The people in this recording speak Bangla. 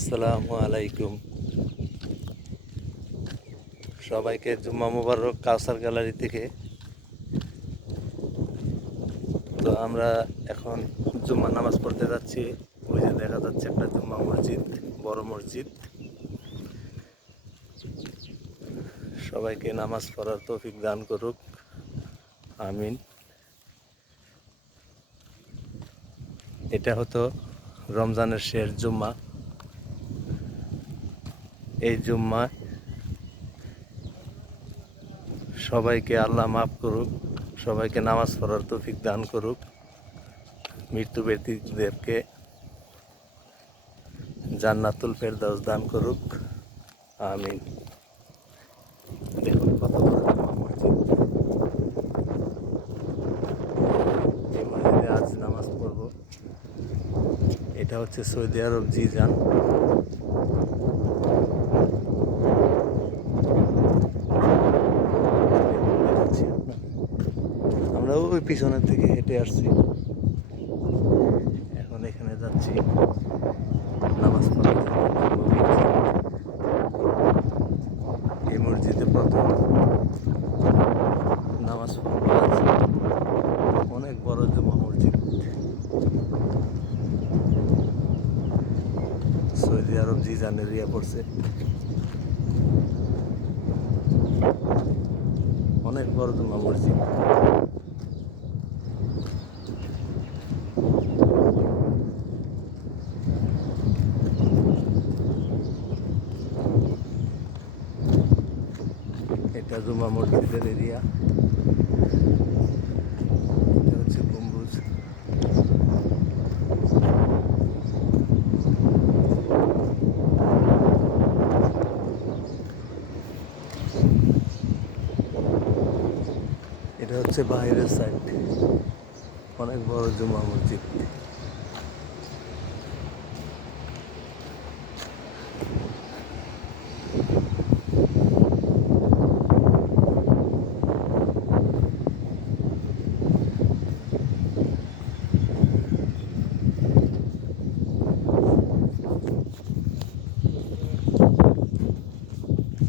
আসসালামু আলাইকুম। সবাইকে জুম্মা মুবারক কাউসার গ্যালারি থেকে। তো আমরা এখন জুম্মা নামাজ পড়তে যাচ্ছি। ওই যে দেখা যাচ্ছে একটা জুম্মা মসজিদ, বড় মসজিদ। সবাইকে নামাজ পড়ার তৌফিক দান করুক, আমিন। এটা হতো রমজানের শেষ জুম্মা। এই জুম্মা সবাইকে আল্লাহ মাফ করুক, সবাইকে নামাজ পড়ার তৌফিক দান করুক, মৃত্যু ব্যক্তিদেরকে জান্নাতুল ফেরদাউস দান করুক, আমিন। দেখুন কত বড় জুম্মা মসজিদ। এই মসজিদে আজ নামাজ পড়ব। এটা হচ্ছে সৌদি আরব জিজান। আমরা ওই পিছনের থেকে হেঁটে আসছি, এখন এখানে যাচ্ছি নামাজ পড়ার জন্য। এই মসজিদে প্রথম নামাজ পড়বো আজ। অনেক বড় জুমা মসজিদ। সৌদি আরব জিজান এরিয়া পড়ছে। অনেক বড় জুমা মসজিদ। এটা জুমা মসজিদের এরিয়া। এটা হচ্ছে গম্বুজ। এটা হচ্ছে বাইরের সাইড। অনেক বড় জুমা মসজিদ।